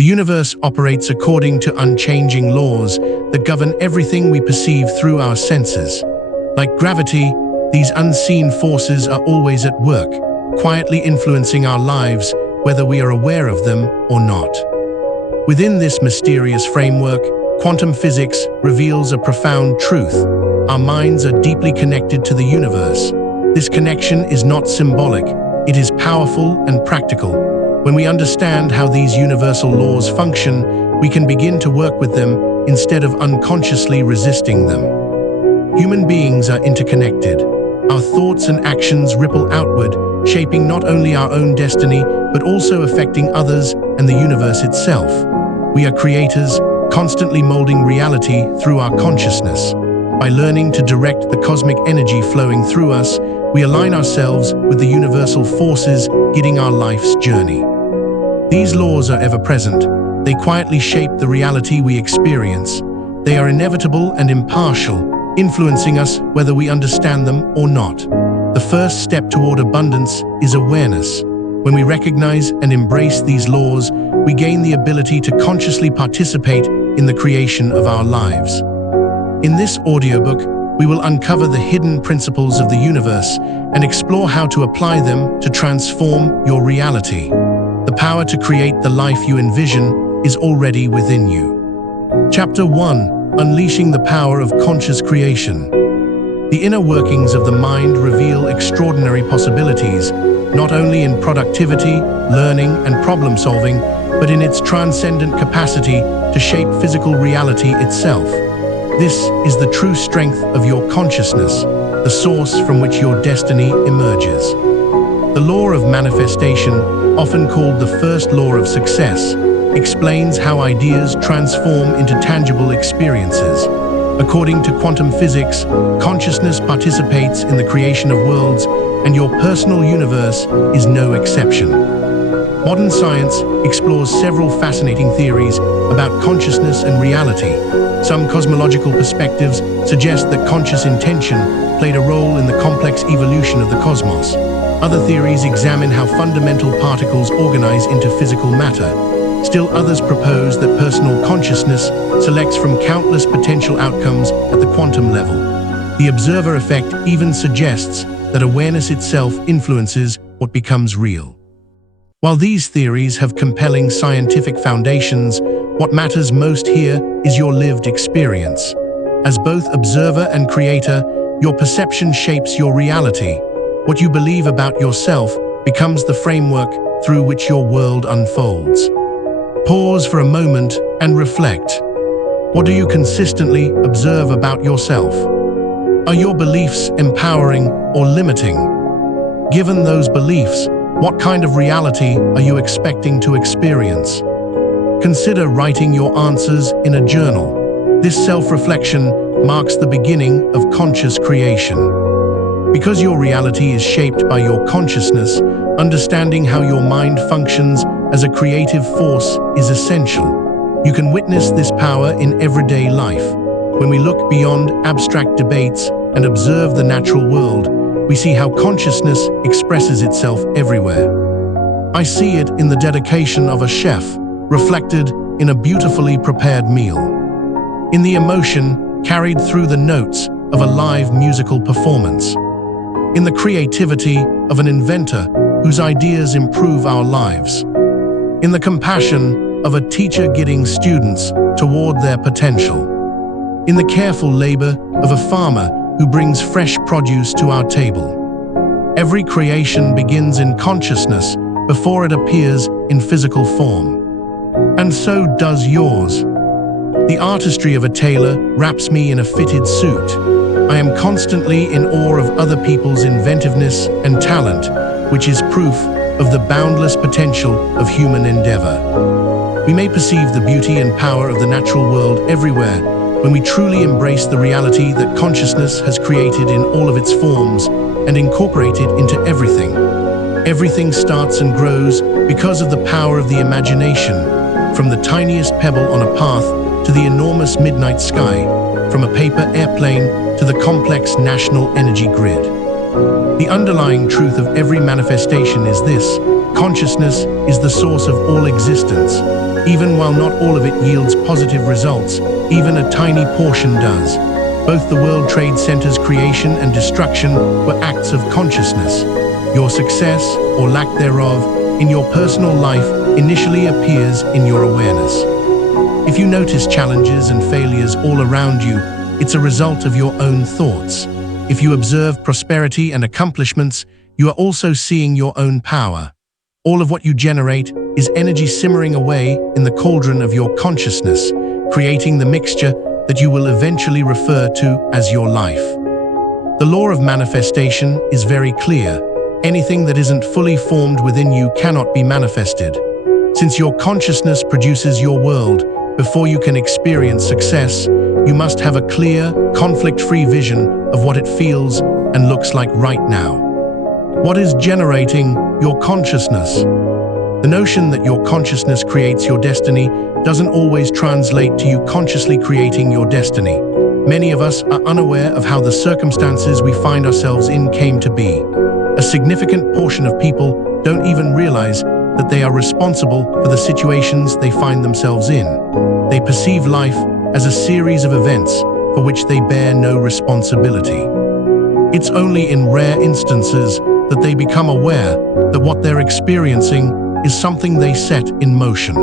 The universe operates according to unchanging laws that govern everything we perceive through our senses. Like gravity, these unseen forces are always at work, quietly influencing our lives, whether we are aware of them or not. Within this mysterious framework, quantum physics reveals a profound truth. Our minds are deeply connected to the universe. This connection is not symbolic, it is powerful and practical. When we understand how these universal laws function, we can begin to work with them instead of unconsciously resisting them. Human beings are interconnected. Our thoughts and actions ripple outward, shaping not only our own destiny, but also affecting others and the universe itself. We are creators, constantly molding reality through our consciousness. By learning to direct the cosmic energy flowing through us, we align ourselves with the universal forces guiding our life's journey. These laws are ever present. They quietly shape the reality we experience. They are inevitable and impartial, influencing us whether we understand them or not. The first step toward abundance is awareness. When we recognize and embrace these laws, we gain the ability to consciously participate in the creation of our lives. In this audiobook, we will uncover the hidden principles of the universe and explore how to apply them to transform your reality. The power to create the life you envision is already within you. Chapter 1: Unleashing the Power of Conscious Creation. The inner workings of the mind reveal extraordinary possibilities, not only in productivity, learning, and problem-solving, but in its transcendent capacity to shape physical reality itself. This is the true strength of your consciousness, the source from which your destiny emerges. The law of manifestation, often called the first law of success, explains how ideas transform into tangible experiences. According to quantum physics, consciousness participates in the creation of worlds, and your personal universe is no exception. Modern science explores several fascinating theories about consciousness and reality. Some cosmological perspectives suggest that conscious intention played a role in the complex evolution of the cosmos. Other theories examine how fundamental particles organize into physical matter. Still others propose that personal consciousness selects from countless potential outcomes at the quantum level. The observer effect even suggests that awareness itself influences what becomes real. While these theories have compelling scientific foundations, what matters most here is your lived experience. As both observer and creator, your perception shapes your reality. What you believe about yourself becomes the framework through which your world unfolds. Pause for a moment and reflect. What do you consistently observe about yourself? Are your beliefs empowering or limiting? Given those beliefs, what kind of reality are you expecting to experience? Consider writing your answers in a journal. This self-reflection marks the beginning of conscious creation. Because your reality is shaped by your consciousness, understanding how your mind functions as a creative force is essential. You can witness this power in everyday life. When we look beyond abstract debates and observe the natural world, we see how consciousness expresses itself everywhere. I see it in the dedication of a chef, reflected in a beautifully prepared meal. In the emotion carried through the notes of a live musical performance. In the creativity of an inventor whose ideas improve our lives. In the compassion of a teacher guiding students toward their potential. In the careful labor of a farmer who brings fresh produce to our table. Every creation begins in consciousness before it appears in physical form. And so does yours. The artistry of a tailor wraps me in a fitted suit. I am constantly in awe of other people's inventiveness and talent, which is proof of the boundless potential of human endeavor. We may perceive the beauty and power of the natural world everywhere when we truly embrace the reality that consciousness has created in all of its forms and incorporate it into everything. Everything starts and grows because of the power of the imagination, from the tiniest pebble on a path to the enormous midnight sky, from a paper airplane to the complex national energy grid. The underlying truth of every manifestation is this: consciousness is the source of all existence. Even while not all of it yields positive results, even a tiny portion does. Both the World Trade Center's creation and destruction were acts of consciousness. Your success, or lack thereof, in your personal life initially appears in your awareness. If you notice challenges and failures all around you, it's a result of your own thoughts. If you observe prosperity and accomplishments, you are also seeing your own power. All of what you generate is energy simmering away in the cauldron of your consciousness, creating the mixture that you will eventually refer to as your life. The law of manifestation is very clear. Anything that isn't fully formed within you cannot be manifested. Since your consciousness produces your world, before you can experience success, you must have a clear, conflict-free vision of what it feels and looks like right now. What is generating your consciousness? The notion that your consciousness creates your destiny doesn't always translate to you consciously creating your destiny. Many of us are unaware of how the circumstances we find ourselves in came to be. A significant portion of people don't even realize that they are responsible for the situations they find themselves in. They perceive life as a series of events for which they bear no responsibility. It's only in rare instances that they become aware that what they're experiencing is something they set in motion.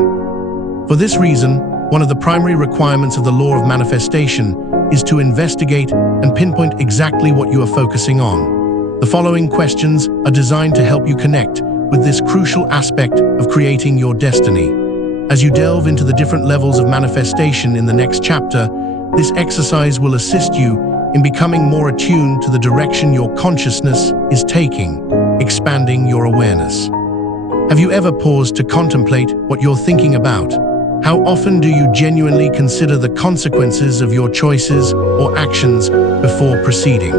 For this reason, one of the primary requirements of the law of manifestation is to investigate and pinpoint exactly what you are focusing on. The following questions are designed to help you connect with this crucial aspect of creating your destiny. As you delve into the different levels of manifestation in the next chapter, this exercise will assist you in becoming more attuned to the direction your consciousness is taking, expanding your awareness. Have you ever paused to contemplate what you're thinking about? How often do you genuinely consider the consequences of your choices or actions before proceeding?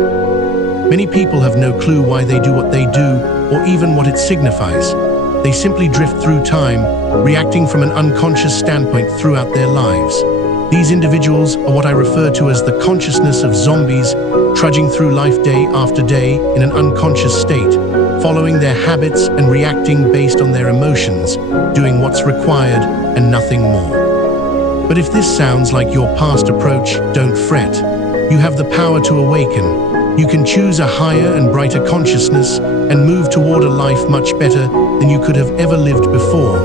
Many people have no clue why they do what they do or even what it signifies. They simply drift through time, reacting from an unconscious standpoint throughout their lives. These individuals are what I refer to as the consciousness of zombies, trudging through life day after day in an unconscious state, following their habits and reacting based on their emotions, doing what's required and nothing more. But if this sounds like your past approach, don't fret. You have the power to awaken. You can choose a higher and brighter consciousness and move toward a life much better than you could have ever lived before,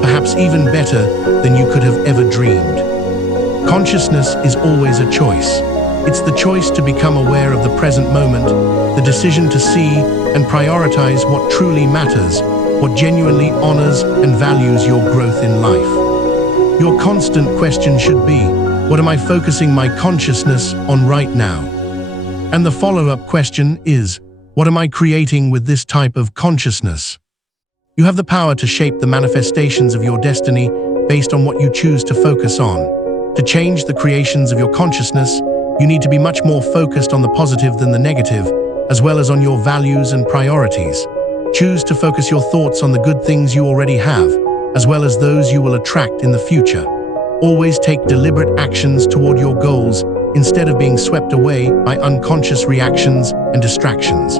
perhaps even better than you could have ever dreamed. Consciousness is always a choice. It's the choice to become aware of the present moment, the decision to see and prioritize what truly matters, what genuinely honors and values your growth in life. Your constant question should be, what am I focusing my consciousness on right now? And the follow-up question is, what am I creating with this type of consciousness? You have the power to shape the manifestations of your destiny based on what you choose to focus on. To change the creations of your consciousness, you need to be much more focused on the positive than the negative, as well as on your values and priorities. Choose to focus your thoughts on the good things you already have, as well as those you will attract in the future. Always take deliberate actions toward your goals instead of being swept away by unconscious reactions and distractions.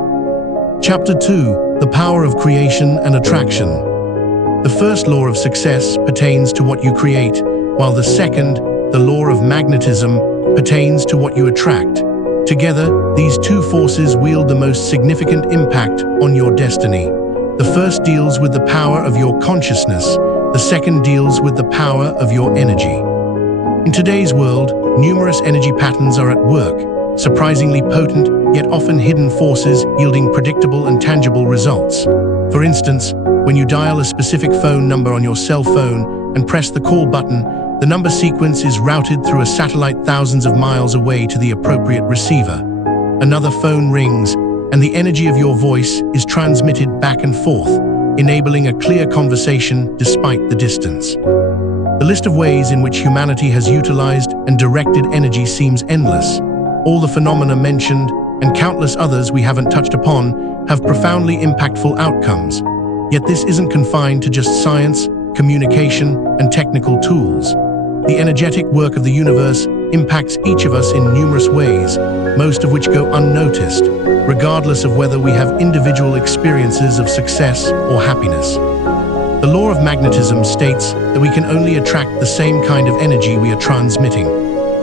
Chapter 2: The Power of Creation and Attraction. The first law of success pertains to what you create, while the second, the law of magnetism, pertains to what you attract. Together, these two forces wield the most significant impact on your destiny. The first deals with the power of your consciousness, the second deals with the power of your energy. In today's world, numerous energy patterns are at work, surprisingly potent yet often hidden forces yielding predictable and tangible results. For instance, when you dial a specific phone number on your cell phone and press the call button, the number sequence is routed through a satellite thousands of miles away to the appropriate receiver. Another phone rings, and the energy of your voice is transmitted back and forth, enabling a clear conversation despite the distance. The list of ways in which humanity has utilized and directed energy seems endless. All the phenomena mentioned, and countless others we haven't touched upon, have profoundly impactful outcomes. Yet this isn't confined to just science, communication, and technical tools. The energetic work of the universe impacts each of us in numerous ways, most of which go unnoticed, regardless of whether we have individual experiences of success or happiness. The law of magnetism states that we can only attract the same kind of energy we are transmitting.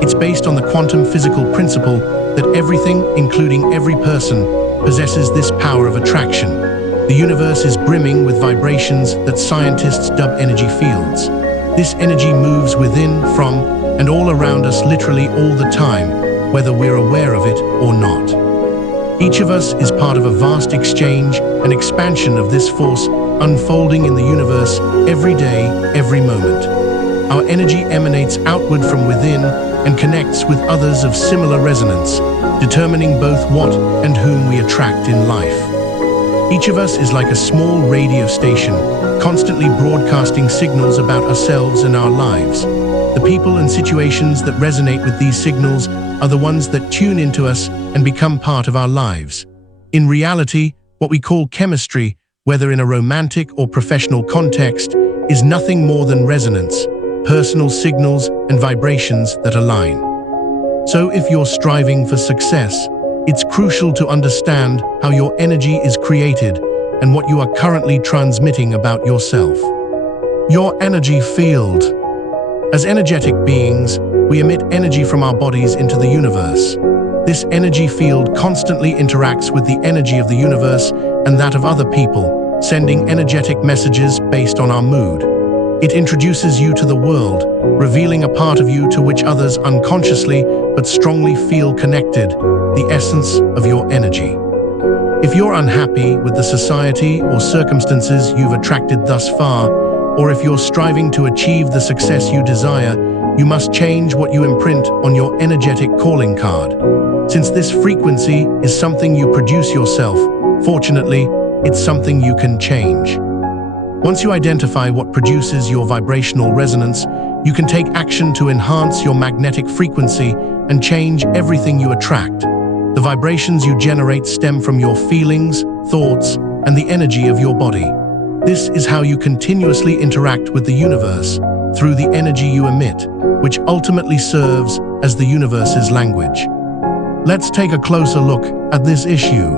It's based on the quantum physical principle that everything, including every person, possesses this power of attraction. The universe is brimming with vibrations that scientists dub energy fields. This energy moves within, from, and all around us literally all the time, whether we're aware of it or not. Each of us is part of a vast exchange and expansion of this force unfolding in the universe every day, every moment. Our energy emanates outward from within and connects with others of similar resonance, determining both what and whom we attract in life. Each of us is like a small radio station, constantly broadcasting signals about ourselves and our lives. The people and situations that resonate with these signals are the ones that tune into us and become part of our lives. In reality, what we call chemistry, whether in a romantic or professional context, is nothing more than resonance, personal signals and vibrations that align. So if you're striving for success, it's crucial to understand how your energy is created and what you are currently transmitting about yourself. Your energy field. As energetic beings, we emit energy from our bodies into the universe. This energy field constantly interacts with the energy of the universe and that of other people, sending energetic messages based on our mood. It introduces you to the world, revealing a part of you to which others unconsciously but strongly feel connected, the essence of your energy. If you're unhappy with the society or circumstances you've attracted thus far, or if you're striving to achieve the success you desire, you must change what you imprint on your energetic calling card. Since this frequency is something you produce yourself, fortunately, it's something you can change. Once you identify what produces your vibrational resonance, you can take action to enhance your magnetic frequency and change everything you attract. The vibrations you generate stem from your feelings, thoughts, and the energy of your body. This is how you continuously interact with the universe, through the energy you emit, which ultimately serves as the universe's language. Let's take a closer look at this issue.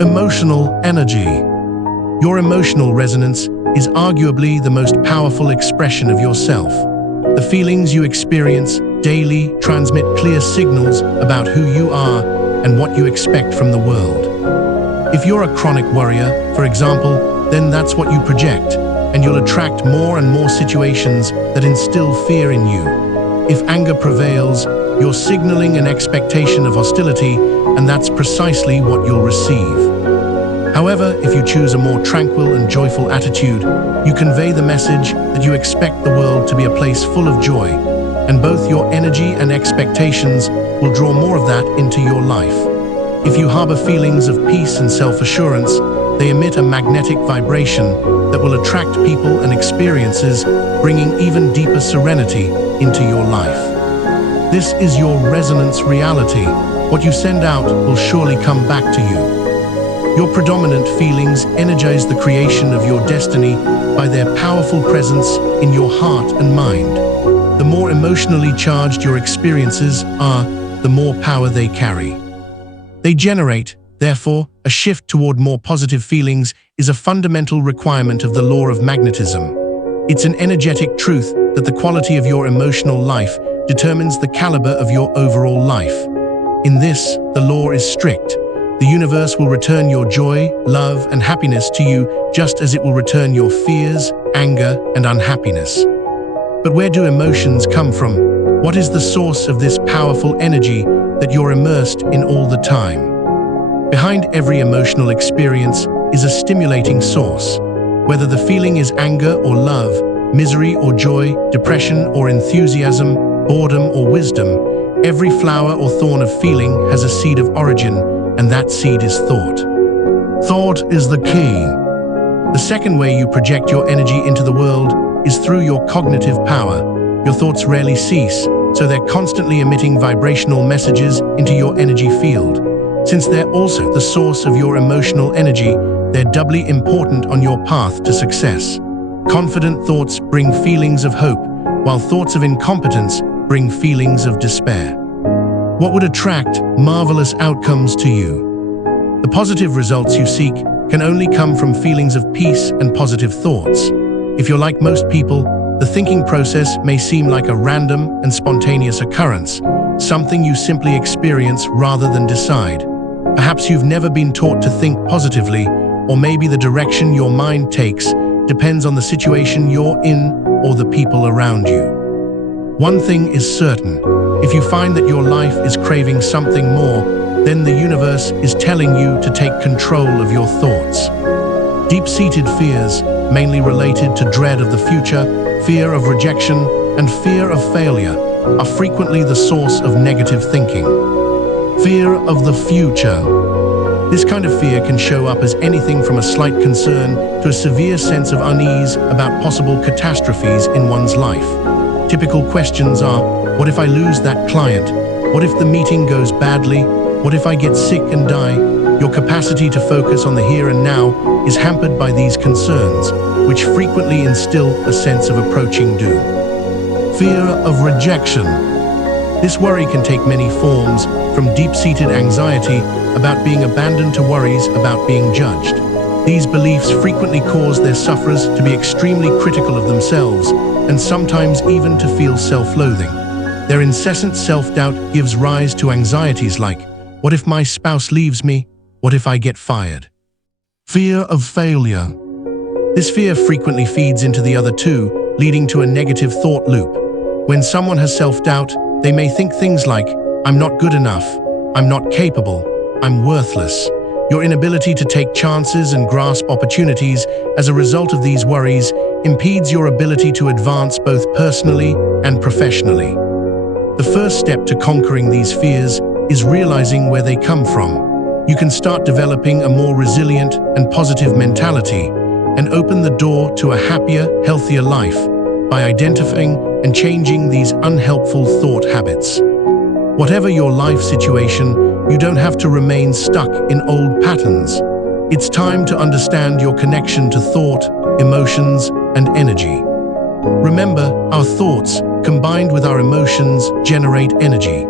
Emotional energy. Your emotional resonance is arguably the most powerful expression of yourself. The feelings you experience daily transmit clear signals about who you are and what you expect from the world. If you're a chronic worrier, for example, then that's what you project, and you'll attract more and more situations that instill fear in you. If anger prevails, you're signaling an expectation of hostility, and that's precisely what you'll receive. However, if you choose a more tranquil and joyful attitude, you convey the message that you expect the world to be a place full of joy, and both your energy and expectations will draw more of that into your life. If you harbor feelings of peace and self-assurance, they emit a magnetic vibration that will attract people and experiences, bringing even deeper serenity into your life. This is your resonance reality. What you send out will surely come back to you. Your predominant feelings energize the creation of your destiny by their powerful presence in your heart and mind. The more emotionally charged your experiences are, the more power they carry. They generate, therefore, a shift toward more positive feelings is a fundamental requirement of the law of magnetism. It's an energetic truth that the quality of your emotional life determines the caliber of your overall life. In this, the law is strict. The universe will return your joy, love, and happiness to you just as it will return your fears, anger, and unhappiness. But where do emotions come from? What is the source of this powerful energy that you're immersed in all the time? Behind every emotional experience is a stimulating source. Whether the feeling is anger or love, misery or joy, depression or enthusiasm, boredom or wisdom, every flower or thorn of feeling has a seed of origin, and that seed is thought. Thought is the key. The second way you project your energy into the world is through your cognitive power. Your thoughts rarely cease, so they're constantly emitting vibrational messages into your energy field. Since they're also the source of your emotional energy, they're doubly important on your path to success. Confident thoughts bring feelings of hope, while thoughts of incompetence bring feelings of despair. What would attract marvelous outcomes to you? The positive results you seek can only come from feelings of peace and positive thoughts. If you're like most people, the thinking process may seem like a random and spontaneous occurrence, something you simply experience rather than decide. Perhaps you've never been taught to think positively, or maybe the direction your mind takes depends on the situation you're in or the people around you. One thing is certain: if you find that your life is craving something more, then the universe is telling you to take control of your thoughts. Deep-seated fears, mainly related to dread of the future, fear of rejection, and fear of failure, are frequently the source of negative thinking. Fear of the future. This kind of fear can show up as anything from a slight concern to a severe sense of unease about possible catastrophes in one's life. Typical questions are: what if I lose that client? What if the meeting goes badly? What if I get sick and die? Your capacity to focus on the here and now is hampered by these concerns, which frequently instill a sense of approaching doom. Fear of rejection. This worry can take many forms, from deep-seated anxiety about being abandoned to worries about being judged. These beliefs frequently cause their sufferers to be extremely critical of themselves, and sometimes even to feel self-loathing. Their incessant self-doubt gives rise to anxieties like, what if my spouse leaves me? What if I get fired? Fear of failure. This fear frequently feeds into the other two, leading to a negative thought loop. When someone has self-doubt, they may think things like, I'm not good enough, I'm not capable, I'm worthless. Your inability to take chances and grasp opportunities as a result of these worries impedes your ability to advance both personally and professionally. The first step to conquering these fears is realizing where they come from. You can start developing a more resilient and positive mentality and open the door to a happier, healthier life by identifying and changing these unhelpful thought habits. Whatever your life situation, you don't have to remain stuck in old patterns. It's time to understand your connection to thought, emotions, and energy. Remember, our thoughts, combined with our emotions, generate energy.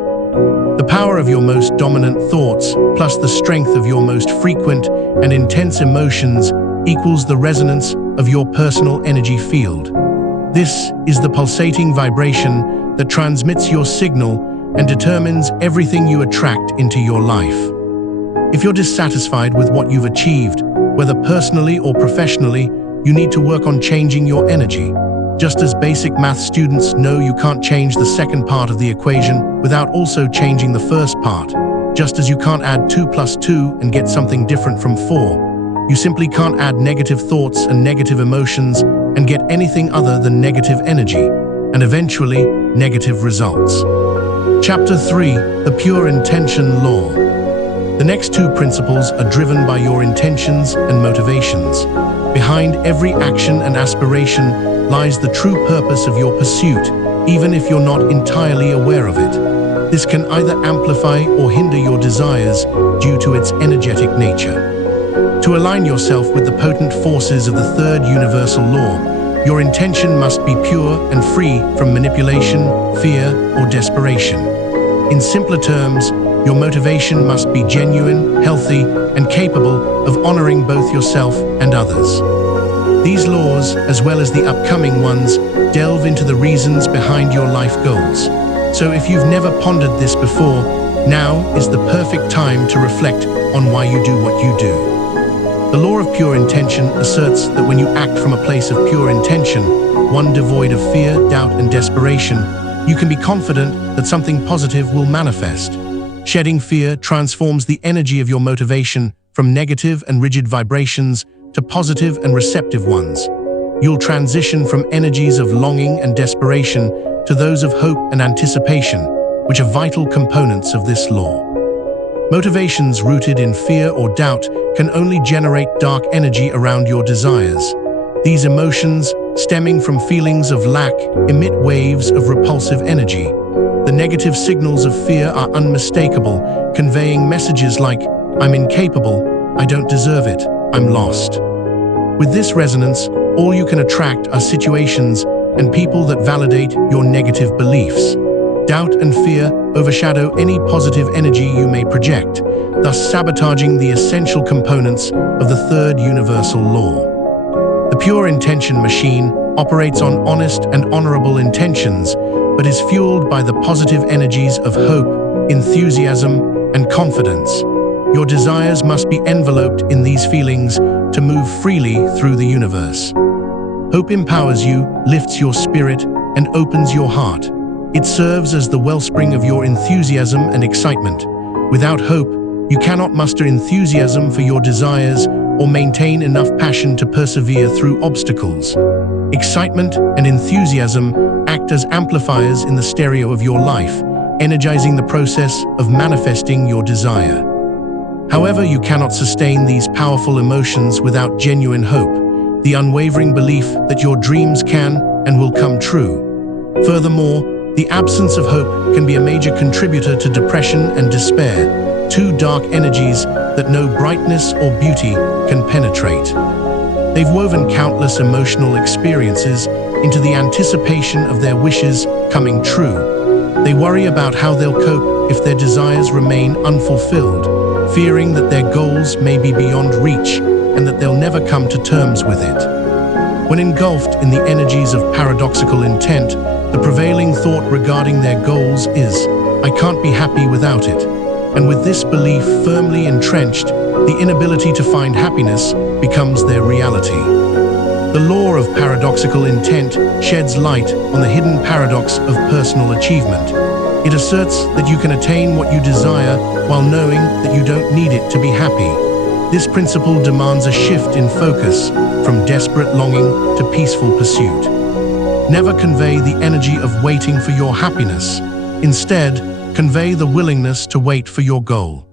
The power of your most dominant thoughts, plus the strength of your most frequent and intense emotions, equals the resonance of your personal energy field. This is the pulsating vibration that transmits your signal and determines everything you attract into your life. If you're dissatisfied with what you've achieved, whether personally or professionally, you need to work on changing your energy. Just as basic math students know you can't change the second part of the equation without also changing the first part, just as you can't add 2 plus 2 and get something different from 4, you simply can't add negative thoughts and negative emotions and get anything other than negative energy, and eventually, negative results. Chapter 3: The Pure Intention Law. The next two principles are driven by your intentions and motivations. Behind every action and aspiration lies the true purpose of your pursuit, even if you're not entirely aware of it. This can either amplify or hinder your desires due to its energetic nature. To align yourself with the potent forces of the third universal law, your intention must be pure and free from manipulation, fear, or desperation. In simpler terms, your motivation must be genuine, healthy, and capable of honoring both yourself and others. These laws, as well as the upcoming ones, delve into the reasons behind your life goals. So if you've never pondered this before, now is the perfect time to reflect on why you do what you do. The law of pure intention asserts that when you act from a place of pure intention, one devoid of fear, doubt, and desperation, you can be confident that something positive will manifest. Shedding fear transforms the energy of your motivation from negative and rigid vibrations to positive and receptive ones. You'll transition from energies of longing and desperation to those of hope and anticipation, which are vital components of this law. Motivations rooted in fear or doubt can only generate dark energy around your desires. These emotions, stemming from feelings of lack, emit waves of repulsive energy. The negative signals of fear are unmistakable, conveying messages like, I'm incapable, I don't deserve it, I'm lost. With this resonance, all you can attract are situations and people that validate your negative beliefs. Doubt and fear overshadow any positive energy you may project, thus sabotaging the essential components of the third universal law. The pure intention machine operates on honest and honorable intentions, but is fueled by the positive energies of hope, enthusiasm, and confidence. Your desires must be enveloped in these feelings to move freely through the universe. Hope empowers you, lifts your spirit, and opens your heart. It serves as the wellspring of your enthusiasm and excitement. Without hope, you cannot muster enthusiasm for your desires or maintain enough passion to persevere through obstacles. Excitement and enthusiasm act as amplifiers in the stereo of your life, energizing the process of manifesting your desire. However, you cannot sustain these powerful emotions without genuine hope, the unwavering belief that your dreams can and will come true. Furthermore, the absence of hope can be a major contributor to depression and despair, two dark energies that no brightness or beauty can penetrate. They've woven countless emotional experiences into the anticipation of their wishes coming true. They worry about how they'll cope if their desires remain unfulfilled, fearing that their goals may be beyond reach and that they'll never come to terms with it. When engulfed in the energies of paradoxical intent, the prevailing thought regarding their goals is, "I can't be happy without it." And with this belief firmly entrenched, the inability to find happiness becomes their reality. The law of paradoxical intent sheds light on the hidden paradox of personal achievement. It asserts that you can attain what you desire while knowing that you don't need it to be happy. This principle demands a shift in focus from desperate longing to peaceful pursuit. Never convey the energy of waiting for your happiness. Instead, convey the willingness to wait for your goal.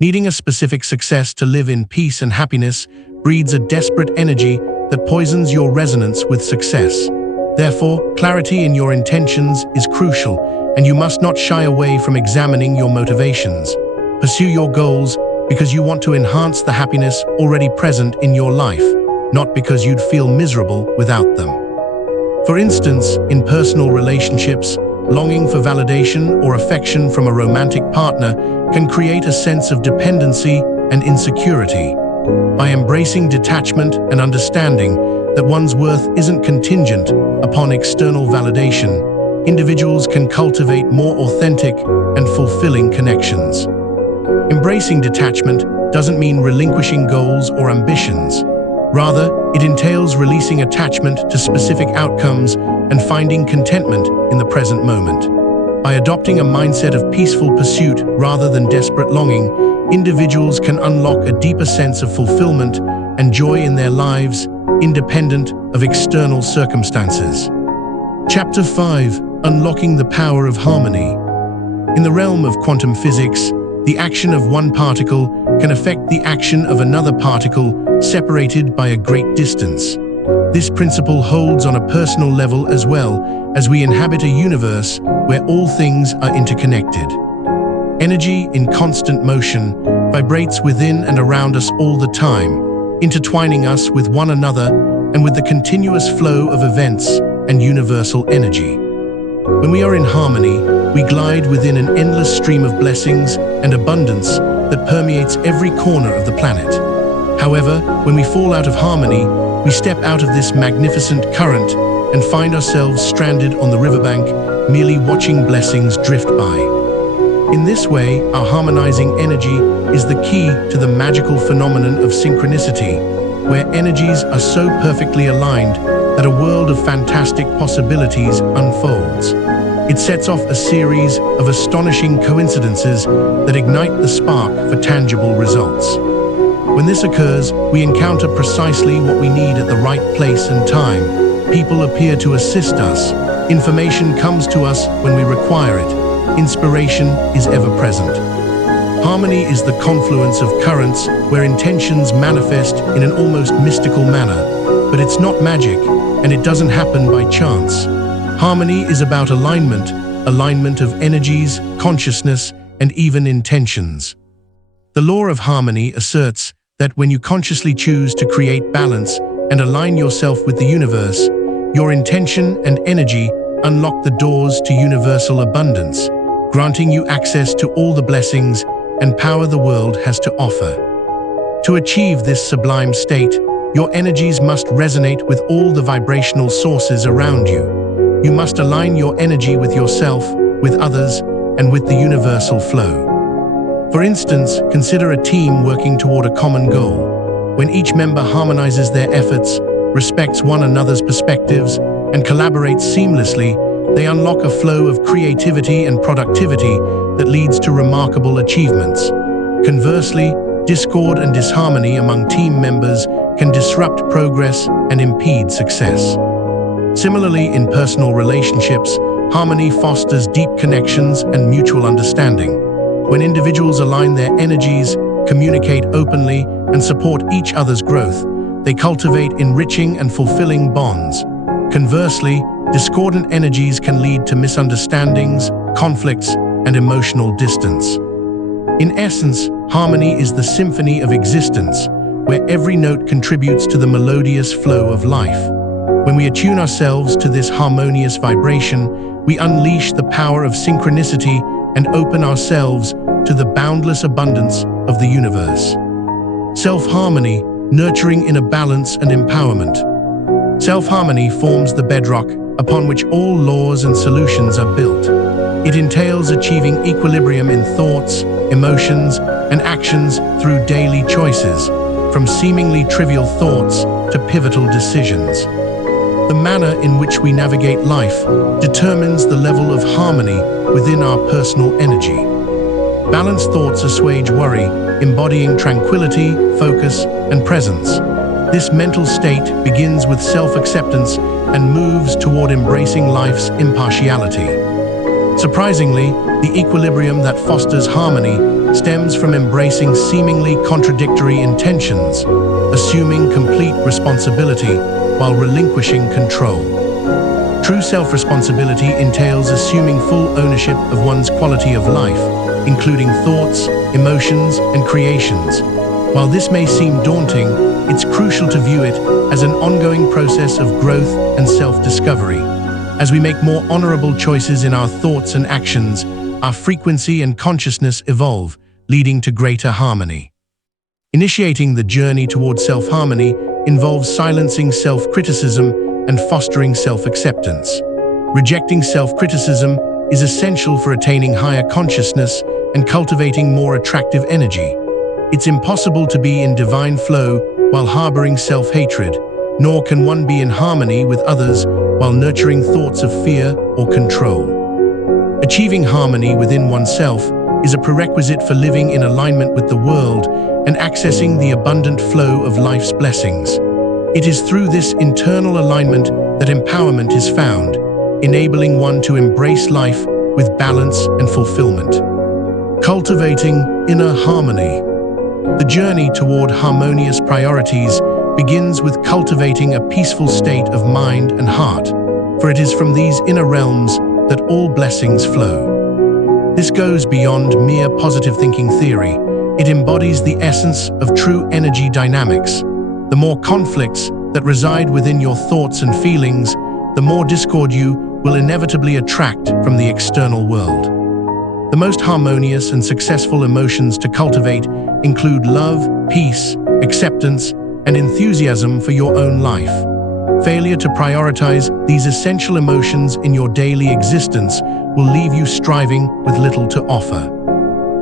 Needing a specific success to live in peace and happiness breeds a desperate energy that poisons your resonance with success. Therefore, clarity in your intentions is crucial, and you must not shy away from examining your motivations. Pursue your goals because you want to enhance the happiness already present in your life, not because you'd feel miserable without them. For instance, in personal relationships, longing for validation or affection from a romantic partner can create a sense of dependency and insecurity. By embracing detachment and understanding that one's worth isn't contingent upon external validation, individuals can cultivate more authentic and fulfilling connections. Embracing detachment doesn't mean relinquishing goals or ambitions. Rather, it entails releasing attachment to specific outcomes and finding contentment in the present moment. By adopting a mindset of peaceful pursuit rather than desperate longing, individuals can unlock a deeper sense of fulfillment and joy in their lives, independent of external circumstances. Chapter 5: Unlocking the Power of Harmony. In the realm of quantum physics, the action of one particle can affect the action of another particle separated by a great distance. This principle holds on a personal level as well, as we inhabit a universe where all things are interconnected. Energy in constant motion vibrates within and around us all the time, intertwining us with one another and with the continuous flow of events and universal energy. When we are in harmony, we glide within an endless stream of blessings and abundance that permeates every corner of the planet. However, when we fall out of harmony, we step out of this magnificent current and find ourselves stranded on the riverbank, merely watching blessings drift by. In this way, our harmonizing energy is the key to the magical phenomenon of synchronicity, where energies are so perfectly aligned that a world of fantastic possibilities unfolds. It sets off a series of astonishing coincidences that ignite the spark for tangible results. When this occurs, we encounter precisely what we need at the right place and time. People appear to assist us. Information comes to us when we require it. Inspiration is ever present. Harmony is the confluence of currents where intentions manifest in an almost mystical manner. But it's not magic, and it doesn't happen by chance. Harmony is about alignment of energies, consciousness, and even intentions. The law of harmony asserts that when you consciously choose to create balance and align yourself with the universe, your intention and energy unlock the doors to universal abundance, granting you access to all the blessings and power the world has to offer. To achieve this sublime state, Your energies must resonate with all the vibrational sources around you. You must align your energy with yourself, with others, and with the universal flow. For instance, consider a team working toward a common goal. When each member harmonizes their efforts, respects one another's perspectives, and collaborates seamlessly, they unlock a flow of creativity and productivity that leads to remarkable achievements. Conversely, discord and disharmony among team members can disrupt progress and impede success. Similarly, in personal relationships, harmony fosters deep connections and mutual understanding. When individuals align their energies, communicate openly, and support each other's growth, they cultivate enriching and fulfilling bonds. Conversely, discordant energies can lead to misunderstandings, conflicts, and emotional distance. In essence, harmony is the symphony of existence, where every note contributes to the melodious flow of life. When we attune ourselves to this harmonious vibration, we unleash the power of synchronicity and open ourselves to the boundless abundance of the universe. Self-harmony, nurturing inner balance and empowerment. Self-harmony forms the bedrock upon which all laws and solutions are built. It entails achieving equilibrium in thoughts, emotions, and actions through daily choices, from seemingly trivial thoughts to pivotal decisions. The manner in which we navigate life determines the level of harmony within our personal energy. Balanced thoughts assuage worry, embodying tranquility, focus, and presence. This mental state begins with self-acceptance and moves toward embracing life's impartiality. Surprisingly, the equilibrium that fosters harmony stems from embracing seemingly contradictory intentions, assuming complete responsibility while relinquishing control. True self-responsibility entails assuming full ownership of one's quality of life, including thoughts, emotions, and creations. While this may seem daunting, it's crucial to view it as an ongoing process of growth and self-discovery. As we make more honorable choices in our thoughts and actions, our frequency and consciousness evolve, leading to greater harmony. Initiating the journey toward self-harmony involves silencing self-criticism and fostering self-acceptance. Rejecting self-criticism is essential for attaining higher consciousness and cultivating more attractive energy. It's impossible to be in divine flow while harboring self-hatred, nor can one be in harmony with others while nurturing thoughts of fear or control. Achieving harmony within oneself is a prerequisite for living in alignment with the world and accessing the abundant flow of life's blessings. It is through this internal alignment that empowerment is found, enabling one to embrace life with balance and fulfillment. Cultivating inner harmony. The journey toward harmonious priorities begins with cultivating a peaceful state of mind and heart, for it is from these inner realms that all blessings flow. This goes beyond mere positive thinking theory. It embodies the essence of true energy dynamics. The more conflicts that reside within your thoughts and feelings, the more discord you will inevitably attract from the external world. The most harmonious and successful emotions to cultivate include love, peace, acceptance, and enthusiasm for your own life. Failure to prioritize these essential emotions in your daily existence will leave you striving with little to offer.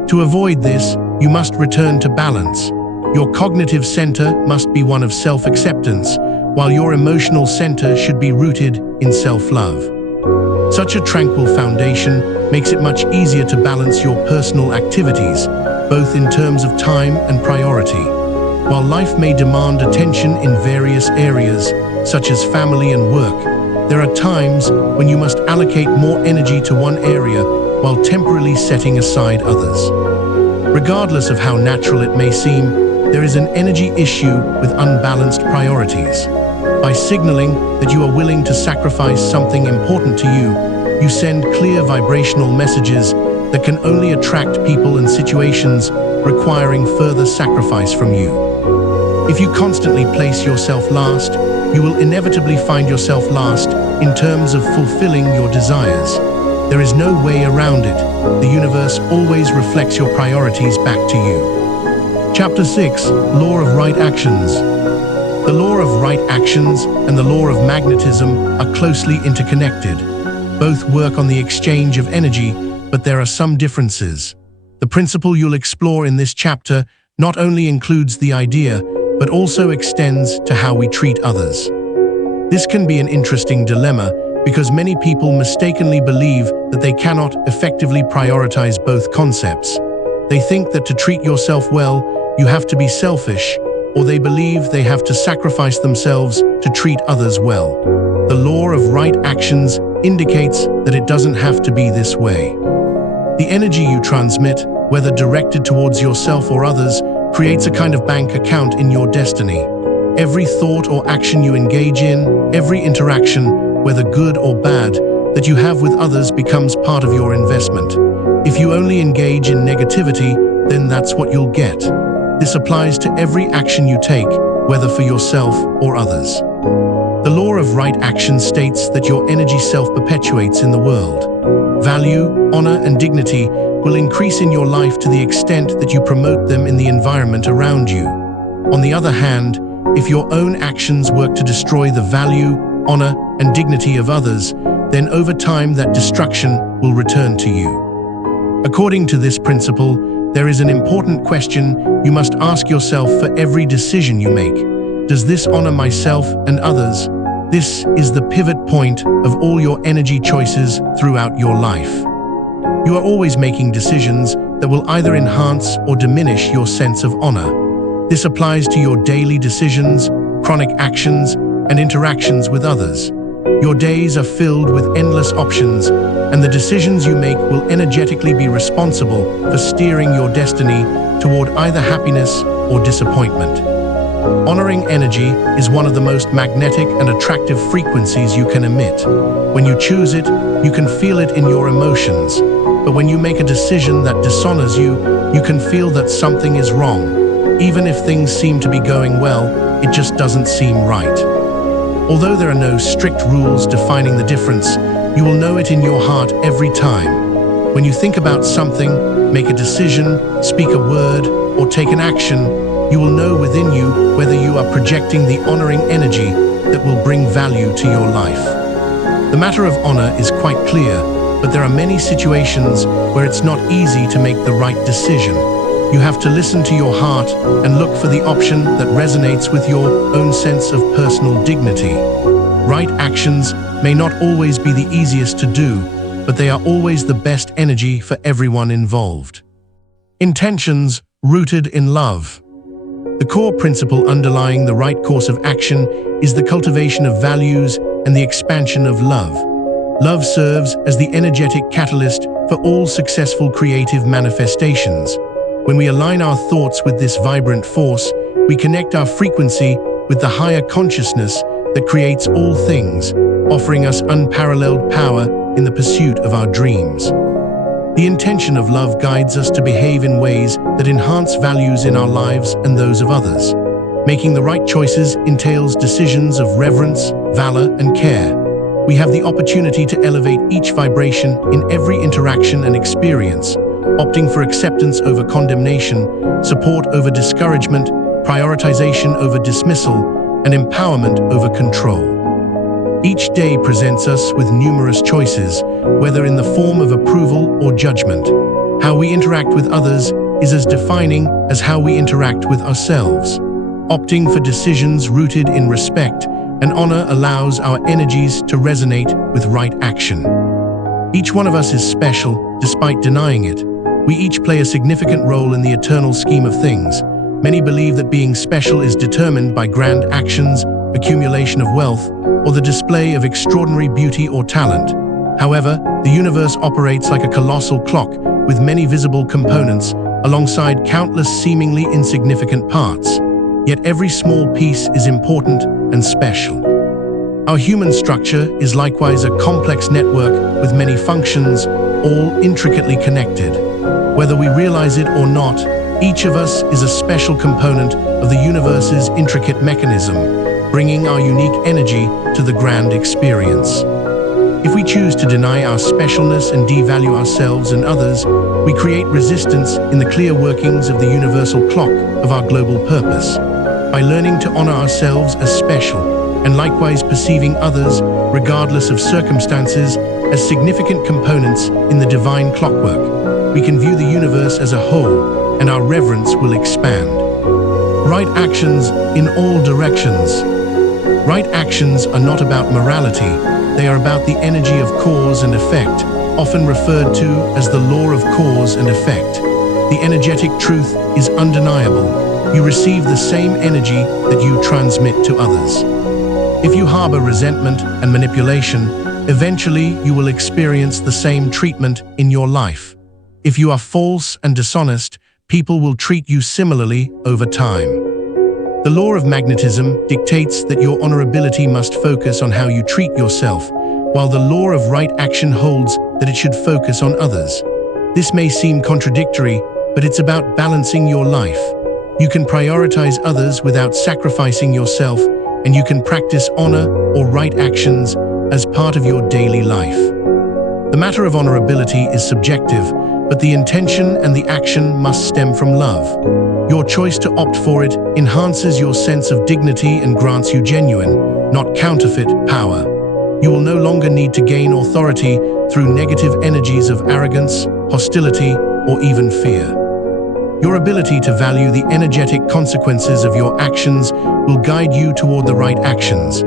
To avoid this, you must return to balance. Your cognitive center must be one of self-acceptance, while your emotional center should be rooted in self-love. Such a tranquil foundation makes it much easier to balance your personal activities, both in terms of time and priority. While life may demand attention in various areas, such as family and work, there are times when you must allocate more energy to one area while temporarily setting aside others. Regardless of how natural it may seem, there is an energy issue with unbalanced priorities. By signaling that you are willing to sacrifice something important to you, you send clear vibrational messages that can only attract people and situations requiring further sacrifice from you. If you constantly place yourself last, you will inevitably find yourself last in terms of fulfilling your desires. There is no way around it. The universe always reflects your priorities back to you. Chapter 6. Law of Right Actions. The law of right actions and the law of magnetism are closely interconnected. Both work on the exchange of energy, but there are some differences. The principle you'll explore in this chapter not only includes the idea, but also extends to how we treat others. This can be an interesting dilemma because many people mistakenly believe that they cannot effectively prioritize both concepts. They think that to treat yourself well, you have to be selfish, or they believe they have to sacrifice themselves to treat others well. The law of right actions indicates that it doesn't have to be this way. The energy you transmit, whether directed towards yourself or others, creates a kind of bank account in your destiny. Every thought or action you engage in, every interaction, whether good or bad, that you have with others becomes part of your investment. If you only engage in negativity, then that's what you'll get. This applies to every action you take, whether for yourself or others. The law of right action states that your energy self-perpetuates in the world. Value, honor, and dignity will increase in your life to the extent that you promote them in the environment around you. On the other hand, if your own actions work to destroy the value, honor, and dignity of others, then over time that destruction will return to you. According to this principle, there is an important question you must ask yourself for every decision you make. Does this honor myself and others? This is the pivot point of all your energy choices throughout your life. You are always making decisions that will either enhance or diminish your sense of honor. This applies to your daily decisions, chronic actions, and interactions with others. Your days are filled with endless options, and the decisions you make will energetically be responsible for steering your destiny toward either happiness or disappointment. Honoring energy is one of the most magnetic and attractive frequencies you can emit. When you choose it, you can feel it in your emotions. But when you make a decision that dishonors you, you can feel that something is wrong. Even if things seem to be going well, it just doesn't seem right. Although there are no strict rules defining the difference, you will know it in your heart every time. When you think about something, make a decision, speak a word, or take an action, you will know within you whether you are projecting the honoring energy that will bring value to your life. The matter of honor is quite clear, but there are many situations where it's not easy to make the right decision. You have to listen to your heart and look for the option that resonates with your own sense of personal dignity. Right actions may not always be the easiest to do, but they are always the best energy for everyone involved. Intentions rooted in love. The core principle underlying the right course of action is the cultivation of values and the expansion of love. Love serves as the energetic catalyst for all successful creative manifestations. When we align our thoughts with this vibrant force, we connect our frequency with the higher consciousness that creates all things, offering us unparalleled power in the pursuit of our dreams. The intention of love guides us to behave in ways that enhance values in our lives and those of others. Making the right choices entails decisions of reverence, valor, and care. We have the opportunity to elevate each vibration in every interaction and experience, opting for acceptance over condemnation, support over discouragement, prioritization over dismissal, and empowerment over control. Each day presents us with numerous choices, whether in the form of approval or judgment. How we interact with others is as defining as how we interact with ourselves. Opting for decisions rooted in respect and honor allows our energies to resonate with right action. Each one of us is special, despite denying it. We each play a significant role in the eternal scheme of things. Many believe that being special is determined by grand actions, accumulation of wealth, or the display of extraordinary beauty or talent. However, the universe operates like a colossal clock with many visible components alongside countless seemingly insignificant parts. Yet every small piece is important and special. Our human structure is likewise a complex network with many functions, all intricately connected. Whether we realize it or not, each of us is a special component of the universe's intricate mechanism, bringing our unique energy to the grand experience. If we choose to deny our specialness and devalue ourselves and others, we create resistance in the clear workings of the universal clock of our global purpose. by learning to honor ourselves as special, and likewise perceiving others, regardless of circumstances, as significant components in the divine clockwork, we can view the universe as a whole, and our reverence will expand. Right actions in all directions. Right actions are not about morality, they are about the energy of cause and effect, often referred to as the law of cause and effect. The energetic truth is undeniable. You receive the same energy that you transmit to others. If you harbor resentment and manipulation, eventually you will experience the same treatment in your life. If you are false and dishonest, people will treat you similarly over time. The law of magnetism dictates that your honorability must focus on how you treat yourself, while the law of right action holds that it should focus on others. This may seem contradictory, but it's about balancing your life. You can prioritize others without sacrificing yourself, and you can practice honor or right actions as part of your daily life. The matter of honorability is subjective, but the intention and the action must stem from love. Your choice to opt for it enhances your sense of dignity and grants you genuine, not counterfeit, power. You will no longer need to gain authority through negative energies of arrogance, hostility, or even fear. Your ability to value the energetic consequences of your actions will guide you toward the right actions.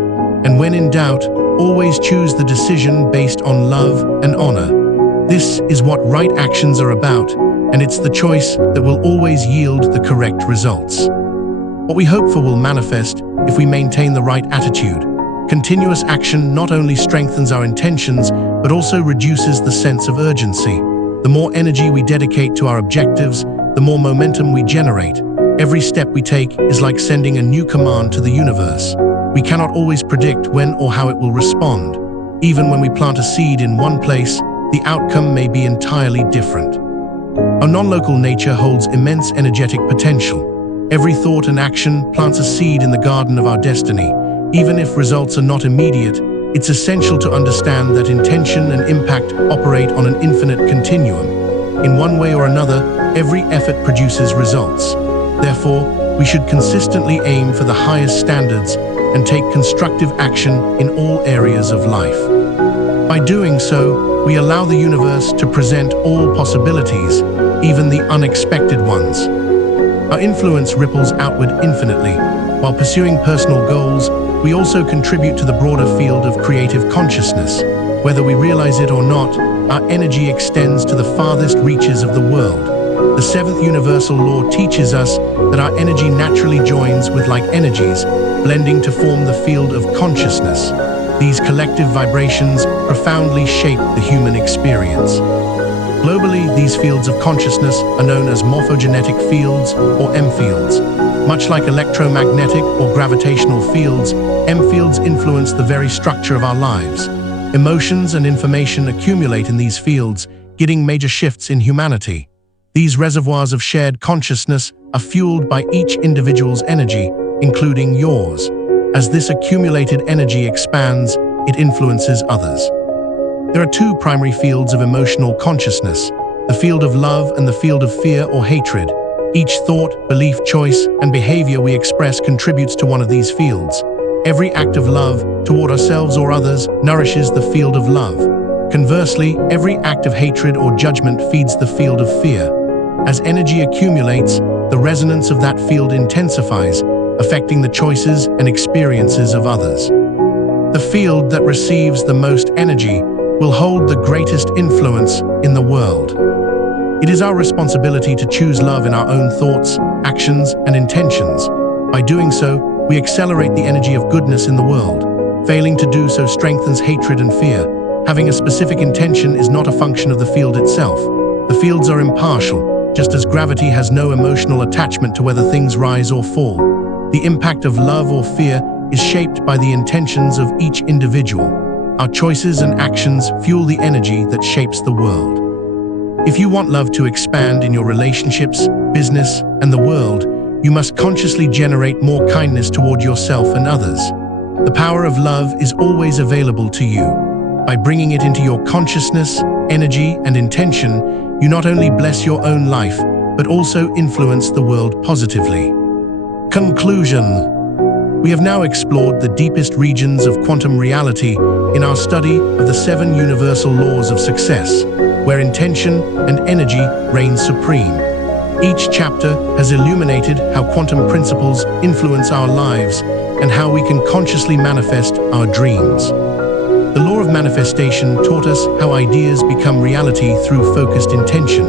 And when in doubt, always choose the decision based on love and honor. This is what right actions are about, and it's the choice that will always yield the correct results. What we hope for will manifest if we maintain the right attitude. Continuous action not only strengthens our intentions, but also reduces the sense of urgency. The more energy we dedicate to our objectives, the more momentum we generate. Every step we take is like sending a new command to the universe. We cannot always predict when or how it will respond. Even when we plant a seed in one place, the outcome may be entirely different. Our non-local nature holds immense energetic potential. Every thought and action plants a seed in the garden of our destiny. Even if results are not immediate, it's essential to understand that intention and impact operate on an infinite continuum. In one way or another, every effort produces results. Therefore, we should consistently aim for the highest standards and take constructive action in all areas of life. By doing so, we allow the universe to present all possibilities, even the unexpected ones. Our influence ripples outward infinitely. While pursuing personal goals, we also contribute to the broader field of creative consciousness. Whether we realize it or not, our energy extends to the farthest reaches of the world. The seventh universal law teaches us that our energy naturally joins with like energies, blending to form the field of consciousness. These collective vibrations profoundly shape the human experience. Globally, these fields of consciousness are known as morphogenetic fields or M fields. Much like electromagnetic or gravitational fields, M fields influence the very structure of our lives. Emotions and information accumulate in these fields, getting major shifts in humanity. These reservoirs of shared consciousness are fueled by each individual's energy, including yours. As this accumulated energy expands, it influences others. There are two primary fields of emotional consciousness, the field of love and the field of fear or hatred. Each thought, belief, choice, and behavior we express contributes to one of these fields. Every act of love toward ourselves or others nourishes the field of love. Conversely, every act of hatred or judgment feeds the field of fear. As energy accumulates, the resonance of that field intensifies, affecting the choices and experiences of others. The field that receives the most energy will hold the greatest influence in the world. It is our responsibility to choose love in our own thoughts, actions, and intentions. By doing so, we accelerate the energy of goodness in the world. Failing to do so strengthens hatred and fear. Having a specific intention is not a function of the field itself. The fields are impartial, just as gravity has no emotional attachment to whether things rise or fall. The impact of love or fear is shaped by the intentions of each individual. Our choices and actions fuel the energy that shapes the world. If you want love to expand in your relationships, business, and the world, you must consciously generate more kindness toward yourself and others. The power of love is always available to you. By bringing it into your consciousness, energy, and intention, you not only bless your own life, but also influence the world positively. Conclusion. We have now explored the deepest regions of quantum reality in our study of the 7 universal laws of success, where intention and energy reign supreme. Each chapter has illuminated how quantum principles influence our lives and how we can consciously manifest our dreams. The law of manifestation taught us how ideas become reality through focused intention.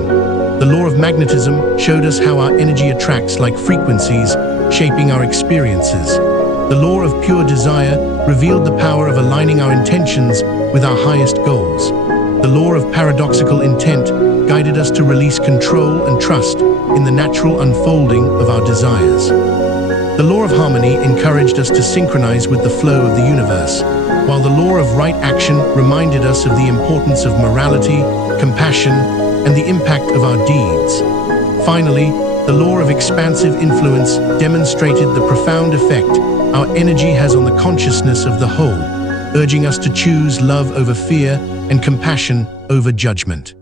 The law of magnetism showed us how our energy attracts like frequencies, shaping our experiences. The law of pure desire revealed the power of aligning our intentions with our highest goals. The law of paradoxical intent guided us to release control and trust in the natural unfolding of our desires. The law of harmony encouraged us to synchronize with the flow of the universe, while the law of right action reminded us of the importance of morality, compassion, and the impact of our deeds. Finally, the law of expansive influence demonstrated the profound effect our energy has on the consciousness of the whole, urging us to choose love over fear and compassion over judgment.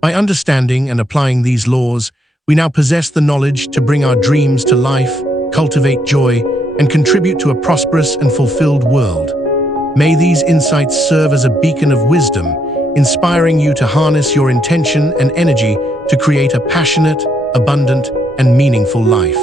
By understanding and applying these laws, we now possess the knowledge to bring our dreams to life, cultivate joy, and contribute to a prosperous and fulfilled world. May these insights serve as a beacon of wisdom, inspiring you to harness your intention and energy to create a passionate, abundant, and meaningful life.